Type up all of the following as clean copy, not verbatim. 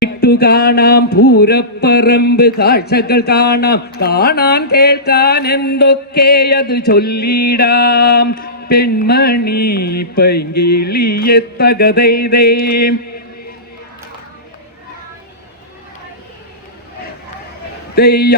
കാണാം പൂരപ്പറമ്പ് കാഴ്ചകൾ കാണാം, കാണാൻ കേൾക്കാൻ എന്തൊക്കെ അത് ചൊല്ലിടാം. പെൺമണി പൈങ്കിളിയെ തകതൈതേ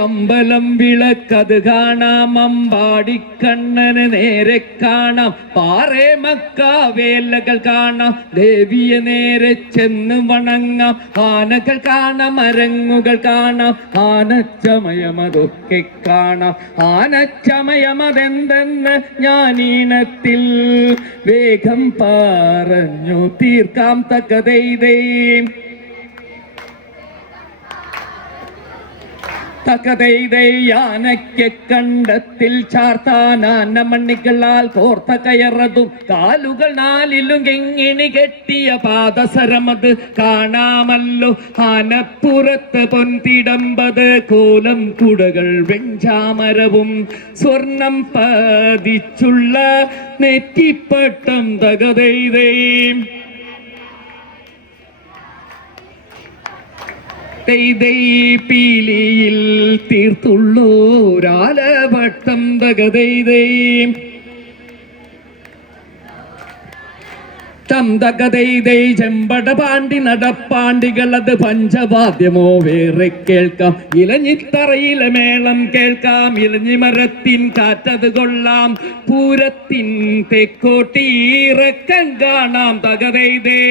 അമ്പലം വിളക്കത് കാണാം, അമ്പാടിക്കണ്ണന് നേരെ കാണാം, പാറേമക്കാവേലകൾ കാണാം, ദേവിയെ നേരെ ചെന്ന് വണങ്ങാം, ആനകൾ കാണാം, അരങ്ങുകൾ കാണാം, ആനച്ചമയമതൊക്കെ കാണാം. ആനച്ചമയമതെന്തെന്ന് ഞാനീണത്തിൽ വേഗം പറഞ്ഞു തീർക്കാം തക്കതൈതേ. തകതൈതയാനയ്ക്ക് കണ്ടത്തിൽ ചാർത്താനാന മണ്ണികളാൽ കോർത്ത കയറതും, കാലുകൾ നാലിലും കെങ്ങിണി കെട്ടിയ പാദസരമത് കാണാമല്ലോ. ആനപ്പുറത്ത് പൊൻതിടമ്പത് കോലം കുടകൾ വെഞ്ചാമരവും, സ്വർണം പതിച്ചുള്ള നെറ്റിപ്പട്ടം തകതൈതേ. പീലിയിൽ തീർത്തുള്ളോരാലവട്ടം തകതൈതേ. തകതൈതേ ചെമ്പട പാണ്ടി നടപ്പാണ്ടികളത് പഞ്ചവാദ്യമോ വേറെ കേൾക്കാം, ഇലഞ്ഞിത്തറയിലെ മേളം കേൾക്കാം, ഇലഞ്ഞിമരത്തിൻ കാറ്റത് കൊള്ളാം, പൂരത്തിൻ തെക്കോട്ടിറക്കം കാണാം തകതൈതേ.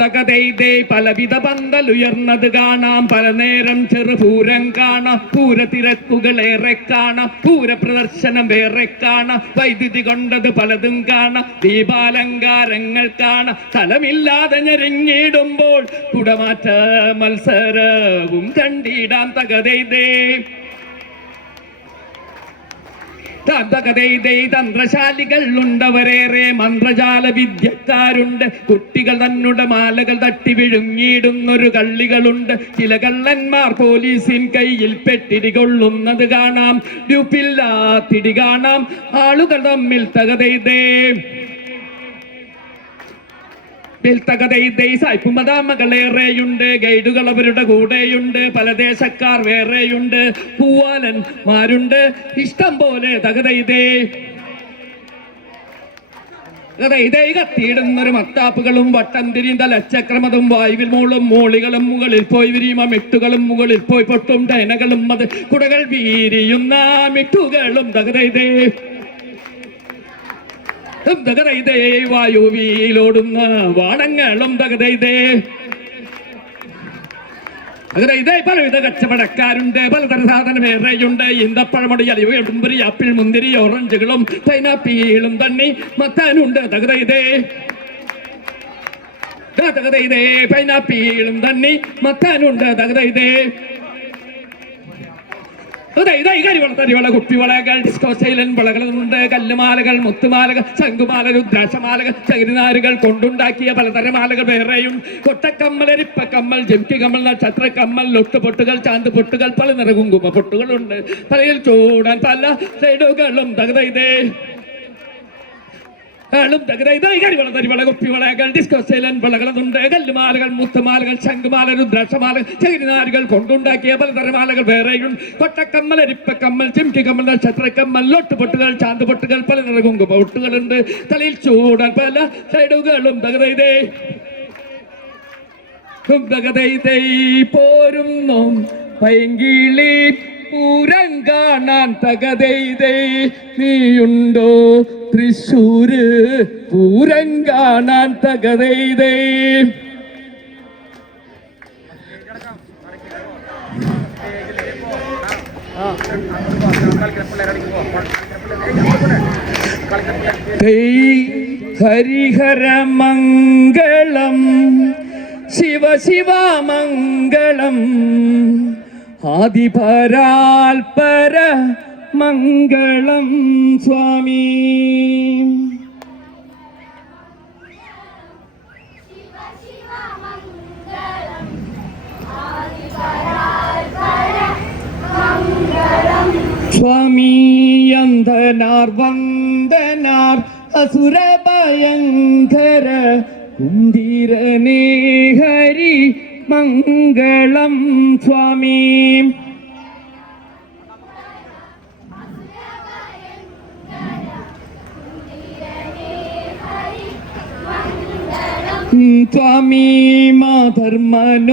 തകതൈതേ പലവിധ പന്തലുയർന്നത് കാണാം, പല നേരം ചെറുപൂരം കാണാം, പൂരത്തിരക്കുകളേറെ കാണാം, പൂരപ്രദർശനം വേറെ കാണാം, വൈദ്യുതി കൊണ്ടത് പലതും കാണാം, ദീപാലങ്കാരങ്ങൾ കാണാം, സ്ഥലമില്ലാതെ ഞെരിഞ്ഞിടുമ്പോൾ കുടമാറ്റ മത്സരവും കണ്ടിടാം തകതൈതേ. തന്ത്രശാലികൾ ഉണ്ടവരേറെ, മന്ത്രജാല വിദ്യക്കാരുണ്ട്, കുട്ടികൾ തന്നുടെ മാലകൾ തട്ടി വിഴുങ്ങിയിടുന്നൊരു കള്ളികളുണ്ട്, ചില കള്ളന്മാർ പോലീസിൻ കയ്യിൽ പെട്ടിടികൊള്ളുന്നത് കാണാം, ഡ്യൂപ്പില്ലാത്തിടി കാണാം, ആളുകൾ തമ്മിൽ തകതൈതേ. സായിപ്പുമതാമകളേറെയുണ്ട്, ഗൈഡുകൾ അവരുടെ കൂടെയുണ്ട്, പല ദേശക്കാർ വേറെയുണ്ട്, പൂവാലന്മാരുണ്ട്, ഇഷ്ടം പോലെ തകതൈതേ. കത്തിയിടുന്നൊരു മത്താപ്പുകളും വട്ടം തിരിയും തലച്ചക്രമതും വായുവിൽ മൂളും, മൂളികളും മുകളിൽ പോയി വിരിയുമ മിട്ടുകളും മുകളിൽ പോയി പൊട്ടും, ഡൈനകളും അത് കുടകൾ വീരിയുന്ന മിട്ടുകളും തകതൈതേ. തകതൈതേ വായുവിലോടുന്ന വാണങ്ങളും തകതൈതേ. തകതൈതേ പലവിധ കച്ചവടക്കാരുണ്ട്, പലതര സാധനം വേറെയുണ്ട്, ഈന്തപ്പഴമൊടി, അലിവുമ്പരി, ആപ്പിൾ, മുന്തിരി, ഓറഞ്ചുകളും പൈനാപ്പിളും തണ്ണി മത്താനുണ്ട് തകതൈതേ. തകതൈതേ പൈനാപ്പിളും തണ്ണി മത്താനുണ്ട് തകതൈതേ. കരിവള കുപ്പിവളകൾ, ഡിസ്കോ സൈലന്റ് വളകളുണ്ട്, കല്ലുമാലകൾ, മുത്തുമാലകൾ, ശംഖുമാല, രുദ്രാക്ഷമാലകൾ, ചകിരിനാരുകൾ കൊണ്ടുണ്ടാക്കിയ പലതരമാലകൾ വേറെയും, കൊട്ടക്കമ്മൽ, എരിപ്പക്കമ്മൽ, ജംകി കമ്മൽ, നക്ഷത്രക്കമ്മൽ, ലൊട്ടുപൊട്ടുകൾ, ചാന്ത് പൊട്ടുകൾ, പല നിറ കുങ്കുമ പൊട്ടുകളുണ്ട്, തലയിൽ ചൂടാൻ പല സൈഡുകളും തകതൈതേ. കരിവള കുപ്പിവളകൾ, ഡിസ്കോ സൈലന്റ് വളകളുണ്ട്, കല്ലുമാലകൾ, മുത്തുമാലകൾ, ശംഖുമാല, രുദ്രാക്ഷമാലകൾ, ചകിരിനാരുകൾ കൊണ്ടുണ്ടാക്കിയ പലതരമാലകൾ വേറെയും, കൊട്ടക്കമ്മൽ, എരിപ്പക്കമ്മൽ, ചിംകി കമ്മൽ, നക്ഷത്രക്കമ്മൽ, ലൊട്ടുപൊട്ടുകൾ, ചാന്ത് പൊട്ടുകൾ, പല നിറ കുങ്കുമ പൊട്ടുകളുണ്ട്, തലയിൽ ചൂടാൻ പല സൈഡുകളും തകതൈതേ. തകതൈതേ പോരുന്നു പൈങ്കിളി പൂരം കാണാൻ തകതൈതേ, നീയുണ്ടോ തൃശ്ശൂര് പൂരം കാണാൻ തകതൈതേ. ഹരിഹരമംഗളം ശിവ ശിവമംഗളം ആദിപരാൽപര മംഗളം സ്വാമി. സ്വാമി അന്ധനാർ വന്ദനാർ അസുര ഭയങ്കര കുന്തിരനേ ഹരി മംഗളം സ്വാമി. സ്വാമി മാധർമനോർമണി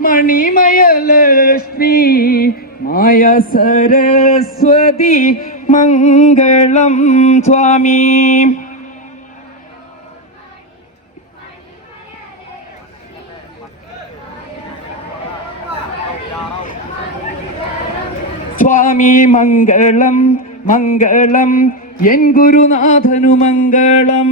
മണിമയലക്ഷ്മി മായ സരസ്വതി മംഗളം സ്വാമി. സ്വാമി മംഗളം മംഗളം എൻ ഗുരുനാഥനു മംഗളം.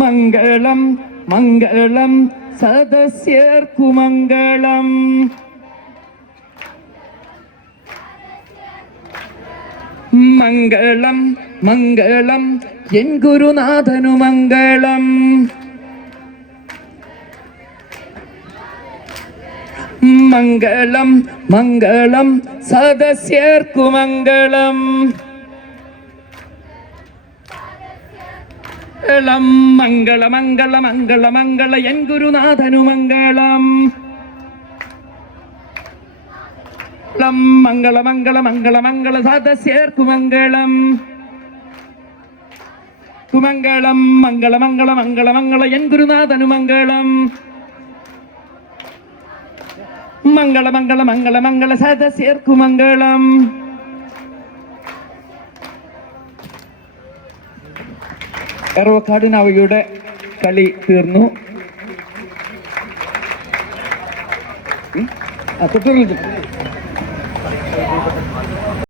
മംഗളം മംഗളം സദസ്യർക്കു മംഗളം. മംഗളം മംഗളം എൻ ഗുരുനാഥനു മംഗളം. മംഗളം മംഗളം സദസ്യർക്കു മംഗളം. മംഗള മംഗള മംഗള മംഗള എൻ ഗുരുനാഥനു മംഗളം. മംഗള മംഗള മംഗള മംഗള സദസ്യർക്കു മംഗളം. കുമംഗളം മംഗള മംഗള മംഗള മംഗള എൻ ഗുരുനാഥനു മംഗളം. മംഗള മംഗള മംഗള മംഗള സദസ്യർക്കു മംഗളം. എറവക്കാട് നവയുടെ കളി തീർന്നു. തൊട്ടുകൾ